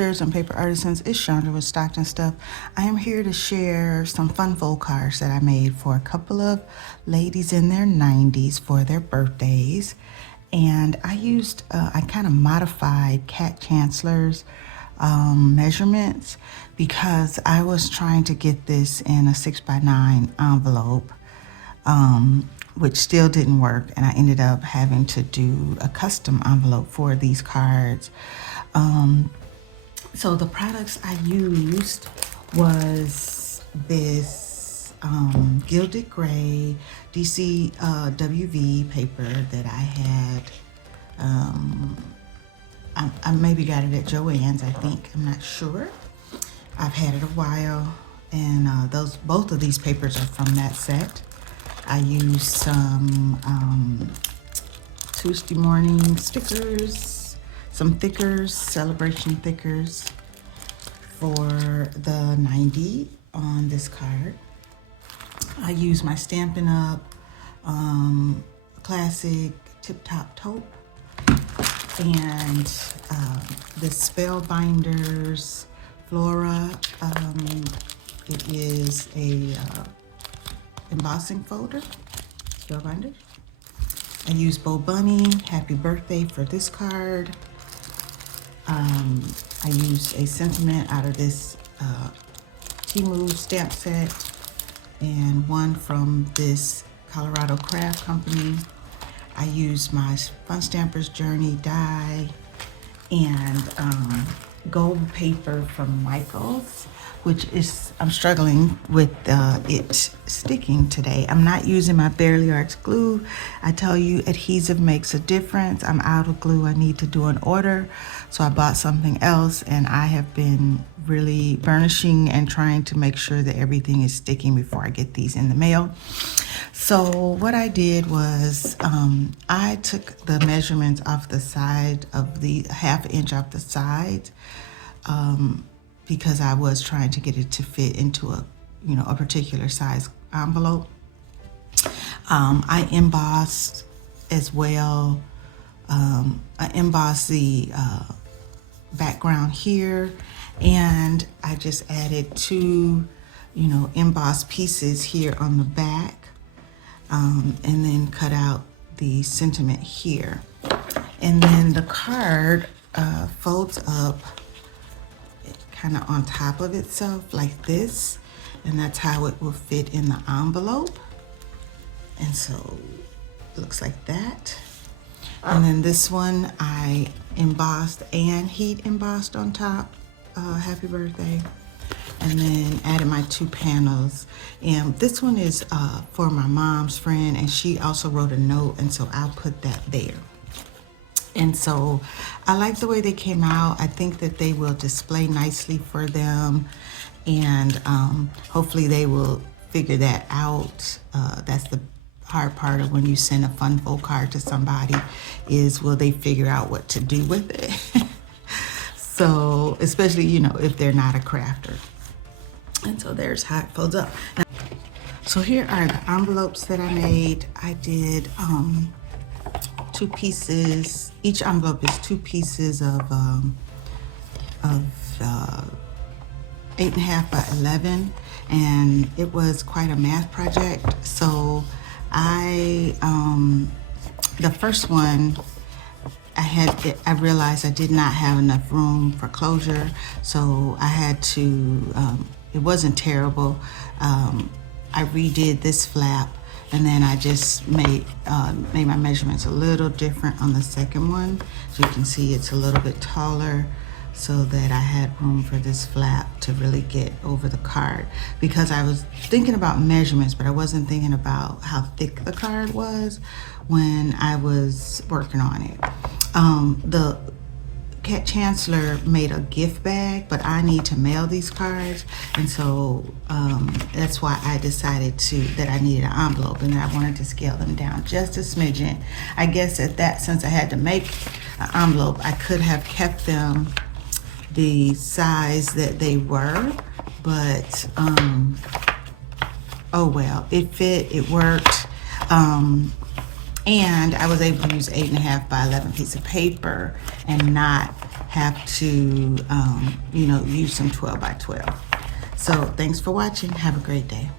Crafters and Paper Artisans. It's Chandra with Stockton Stuff. I am here to share some fun fold cards that I made for a couple of ladies in their 90s for their birthdays. And I kind of modified Kat Chancellor's measurements because I was trying to get this in a 6x9 envelope, which still didn't work, and I ended up having to do a custom envelope for these cards. So the products I used was this gilded gray DCWV paper that I had. I maybe got it at Joann's, I think. I'm not sure. I've had it a while, and both of these papers are from that set. I used some Tuesday morning stickers, some thickers, celebration thickers for the 90 on this card. I used my Stampin' Up! Classic Tip Top Taupe and the Spellbinders Flora. It is a embossing folder, Spellbinders. I used Bo Bunny, Happy Birthday for this card. I used a sentiment out of this Temu stamp set and one from this Colorado Craft Company. I used my Fun Stampers Journey die and gold paper from Michaels, which is, I'm struggling with it sticking today. I'm not using my Bearly Arts glue. I tell you, adhesive makes a difference. I'm out of glue. I need to do an order. So I bought something else, and I have been really burnishing and trying to make sure that everything is sticking before I get these in the mail. So what I did was I took the measurements off the side of the ½ inch off the side, because I was trying to get it to fit into a particular size envelope. I embossed as well. I embossed the background here, and I just added two embossed pieces here on the back, and then cut out the sentiment here. And then the card folds up kind of on top of itself like this, and that's how it will fit in the envelope. And so it looks like that. And then this one I embossed and heat embossed on top, Happy Birthday, and then added my two panels. And this one is for my mom's friend, and she also wrote a note, and so I'll put that there. And so I like the way they came out. I think that they will display nicely for them, and hopefully they will figure that out. That's the hard part of when you send a fun fold card to somebody, is will they figure out what to do with it? So especially if they're not a crafter. And so there's how it folds up. So here are the envelopes that I made. I did two pieces. Each envelope is two pieces of 8.5 by 11, and it was quite a math project. So the first one I realized I did not have enough room for closure, so I had to, it wasn't terrible. I redid this flap, and then I just made my measurements a little different on the second one. So you can see it's a little bit taller, so that I had room for this flap to really get over the card, because I was thinking about measurements, but I wasn't thinking about how thick the card was when I was working on it. The Kat Chancellor made a gift bag, but I need to mail these cards, and so that's why I decided that I needed an envelope, and I wanted to scale them down just a smidgen. I guess since I had to make an envelope, I could have kept them the size that they were, but oh well, it fit, it worked. And I was able to use 8.5 by 11 piece of paper and not have to, use some 12 by 12. So thanks for watching. Have a great day.